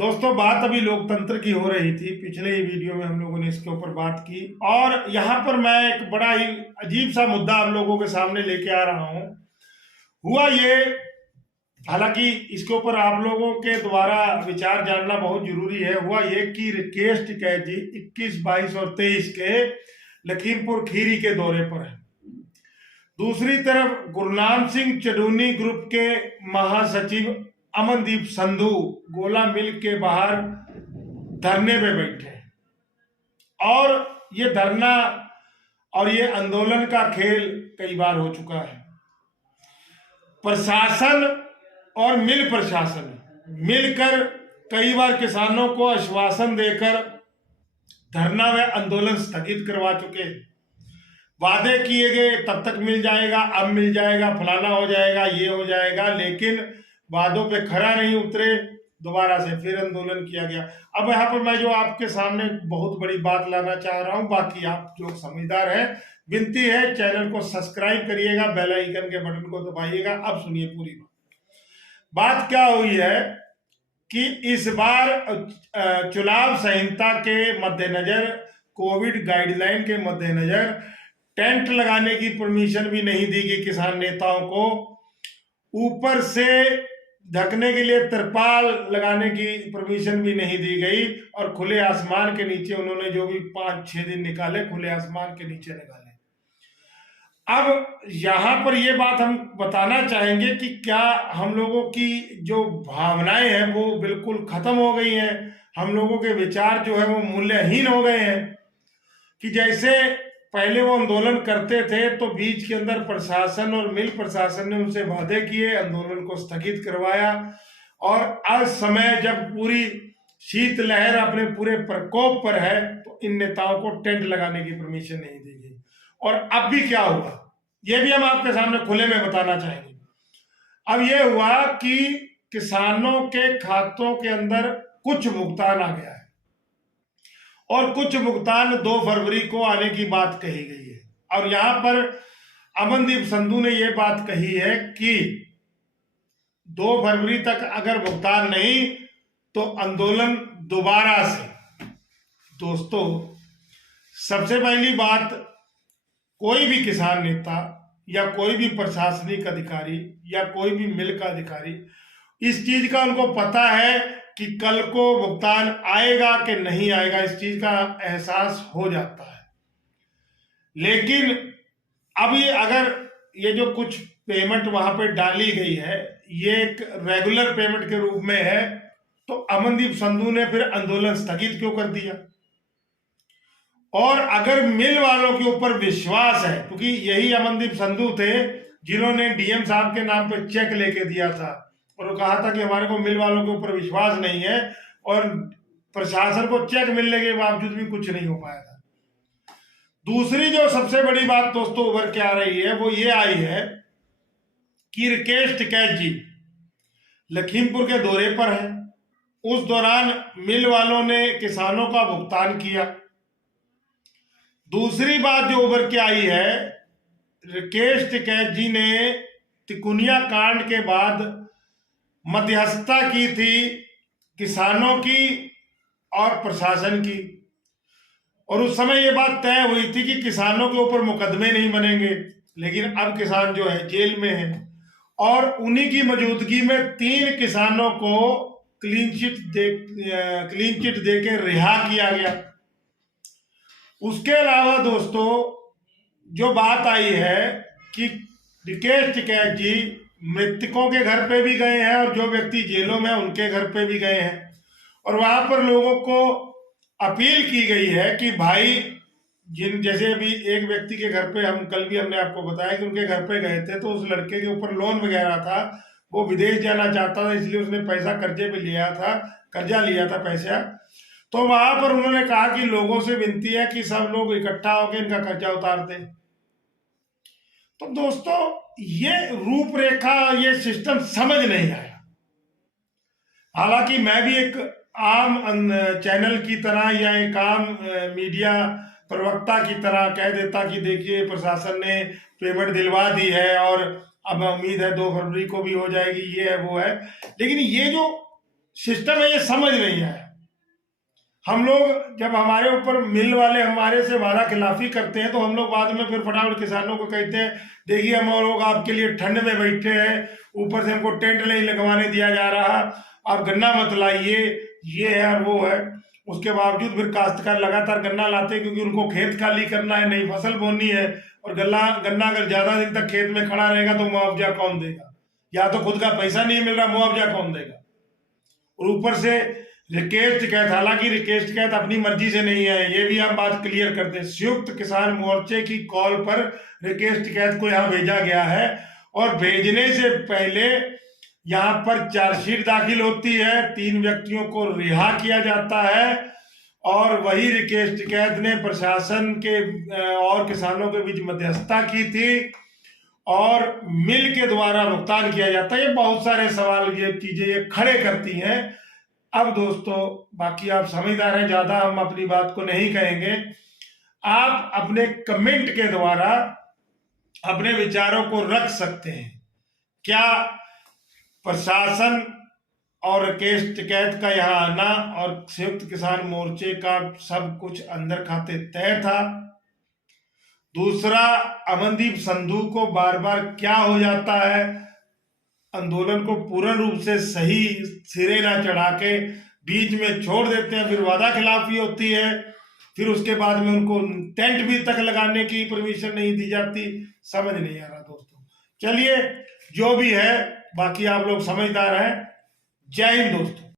दोस्तों, बात अभी लोकतंत्र की हो रही थी। पिछले ही वीडियो में हम लोगों ने इसके ऊपर बात की और यहाँ पर मैं एक बड़ा ही अजीब सा मुद्दा आप लोगों के सामने लेके आ रहा हूँ। हुआ ये, हालांकि इसके ऊपर आप लोगों के द्वारा विचार जानना बहुत जरूरी है। हुआ ये कि राकेश टिकैत जी 21, 22 और 23 के लखीमपुर खीरी के दौरे पर है। दूसरी तरफ गुरनाम सिंह चडूनी ग्रुप के महासचिव अमनदीप संधू गोला मिल के बाहर धरने पे बैठे हैं और ये धरना और ये आंदोलन का खेल कई बार हो चुका है। प्रशासन और मिल प्रशासन मिलकर कई बार किसानों को आश्वासन देकर धरना व आंदोलन स्थगित करवा चुके हैं। वादे किए गए तब तक मिल जाएगा, अब मिल जाएगा, फलाना हो जाएगा, ये हो जाएगा, लेकिन वादों पे खरा नहीं उतरे। दोबारा से फिर आंदोलन किया गया। अब यहाँ पर मैं जो आपके सामने बहुत बड़ी बात लाना चाह रहा हूँ, बाकी आप लोग समझदार हैं, विनती है चैनल को सब्सक्राइब करिएगा, बेल आइकन के बटन को दबाइएगा। अब सुनिए पूरी बात क्या हुई है कि इस बार चुनाव संहिता के मद्देनजर, कोविड गाइडलाइन के मद्देनजर टेंट लगाने की परमिशन भी नहीं दी गई किसान नेताओं को। ऊपर से ढकने के लिए तिरपाल लगाने की परमिशन भी नहीं दी गई और खुले आसमान के नीचे उन्होंने जो भी 5-6 दिन निकाले, खुले आसमान के नीचे निकाले। अब यहाँ पर ये बात हम बताना चाहेंगे कि क्या हम लोगों की जो भावनाएं हैं वो बिल्कुल खत्म हो गई हैं। हम लोगों के विचार जो है वो मूल्यहीन हो गए हैं कि जैसे पहले वो आंदोलन करते थे तो बीच के अंदर प्रशासन और मिल प्रशासन ने उनसे वादे किए, आंदोलन को स्थगित करवाया और आज समय जब पूरी शीतलहर अपने पूरे प्रकोप पर है तो इन नेताओं को टेंट लगाने की परमिशन नहीं दी गई। और अब भी क्या हुआ ये भी हम आपके सामने खुले में बताना चाहेंगे। अब ये हुआ कि किसानों के खातों के अंदर कुछ भुगतान आ गया है और कुछ भुगतान 2 फरवरी को आने की बात कही गई है। और यहां पर अमनदीप संधू ने यह बात कही है कि 2 फरवरी तक अगर भुगतान नहीं तो आंदोलन दोबारा से। दोस्तों, सबसे पहली बात, कोई भी किसान नेता या कोई भी प्रशासनिक अधिकारी या कोई भी मिल का अधिकारी इस चीज का उनको पता है कि कल को भुगतान आएगा कि नहीं आएगा, इस चीज का एहसास हो जाता है। लेकिन अभी अगर ये जो कुछ पेमेंट वहां पे डाली गई है ये एक रेगुलर पेमेंट के रूप में है, तो अमनदीप संधू ने फिर आंदोलन स्थगित क्यों कर दिया? और अगर मिल वालों के ऊपर विश्वास है, क्योंकि यही अमनदीप संधू थे जिन्होंने डीएम साहब के नाम पर चेक लेके दिया था और कहा था कि हमारे को मिल वालों के ऊपर विश्वास नहीं है, और प्रशासन को चेक मिलने के बावजूद भी कुछ नहीं हो पाया था। दूसरी जो सबसे बड़ी बात दोस्तों उभर के आ रही है वो ये आई है कि राकेश टिकैत जी लखीमपुर के दौरे पर हैं। उस दौरान मिल वालों ने किसानों का भुगतान किया। दूसरी बात जो उभर के आई है, राकेश टिकैत जी ने तिकुनिया कांड के बाद मध्यस्थता की थी किसानों की और प्रशासन की, और उस समय ये बात तय हुई थी कि किसानों के ऊपर मुकदमे नहीं बनेंगे। लेकिन अब किसान जो है जेल में है और उन्हीं की मौजूदगी में 3 किसानों को क्लीन चिट दे के रिहा किया गया। उसके अलावा दोस्तों जो बात आई है कि राकेश टिकैत जी मृतकों के घर पे भी गए हैं और जो व्यक्ति जेलों में उनके घर पे भी गए हैं, और वहां पर लोगों को अपील की गई है कि भाई जैसे अभी एक व्यक्ति के घर पे, हम कल भी हमने आपको बताया कि उनके घर पे गए थे तो उस लड़के के ऊपर लोन वगैरह था, वो विदेश जाना चाहता था, इसलिए उसने पैसा कर्जे पे लिया था, कर्जा लिया था पैसा। तो वहां पर उन्होंने कहा कि लोगों से विनती है कि सब लोग इकट्ठा होकर इनका कर्जा उतार दें। तो दोस्तों ये रूपरेखा, ये सिस्टम समझ नहीं आया। हालांकि मैं भी एक आम चैनल की तरह या एक आम मीडिया प्रवक्ता की तरह कह देता कि देखिए प्रशासन ने पेमेंट दिलवा दी है और अब उम्मीद है 2 फरवरी को भी हो जाएगी, ये है वो है। लेकिन ये जो सिस्टम है, ये समझ नहीं आया। हम लोग जब हमारे ऊपर मिल वाले हमारे से वादा खिलाफी करते हैं तो हम लोग बाद में फिर फटाफट किसानों को कहते हैं देखिए हम लोग आपके लिए ठंड में बैठे हैं, ऊपर से हमको टेंट नहीं लगवाने दिया जा रहा, आप गन्ना मत लाइए, ये है और वो है। उसके बावजूद फिर काश्तकार लगातार गन्ना लाते हैं क्योंकि उनको खेत खाली करना है, नई फसल बोनी है। और गन्ना गन्ना अगर ज्यादा दिन तक खेत में खड़ा रहेगा तो मुआवजा कौन देगा? या तो खुद का पैसा नहीं मिल रहा, मुआवजा कौन देगा? और ऊपर से रिकेश टिकैत, हालांकि रिकेश टिकैत अपनी मर्जी से नहीं है, ये भी हम बात क्लियर करते हैं। संयुक्त किसान मोर्चे की कॉल पर रिकेश टिकैत को यहाँ भेजा गया है और भेजने से पहले यहाँ पर चार्जशीट दाखिल होती है, 3 व्यक्तियों को रिहा किया जाता है और वही रिकेश टिकैत ने प्रशासन के और किसानों के बीच मध्यस्थता की थी और मिल के द्वारा भुगतान किया जाता है। ये बहुत सारे सवाल, ये चीजें ये खड़े करती हैं। अब दोस्तों बाकी आप समझदार हैं, ज्यादा हम अपनी बात को नहीं कहेंगे। आप अपने कमेंट के द्वारा अपने विचारों को रख सकते हैं। क्या प्रशासन और राकेश टिकैत का यहाँ आना और संयुक्त किसान मोर्चे का सब कुछ अंदर खाते तय था? दूसरा, अमनदीप संधू को बार बार क्या हो जाता है, आंदोलन को पूर्ण रूप से सही सिरे ना चढ़ा के बीच में छोड़ देते हैं, फिर वादा खिलाफी होती है, फिर उसके बाद में उनको टेंट भी तक लगाने की परमिशन नहीं दी जाती। समझ नहीं आ रहा दोस्तों। चलिए जो भी है, बाकी आप लोग समझदार हैं। जय हिंद दोस्तों।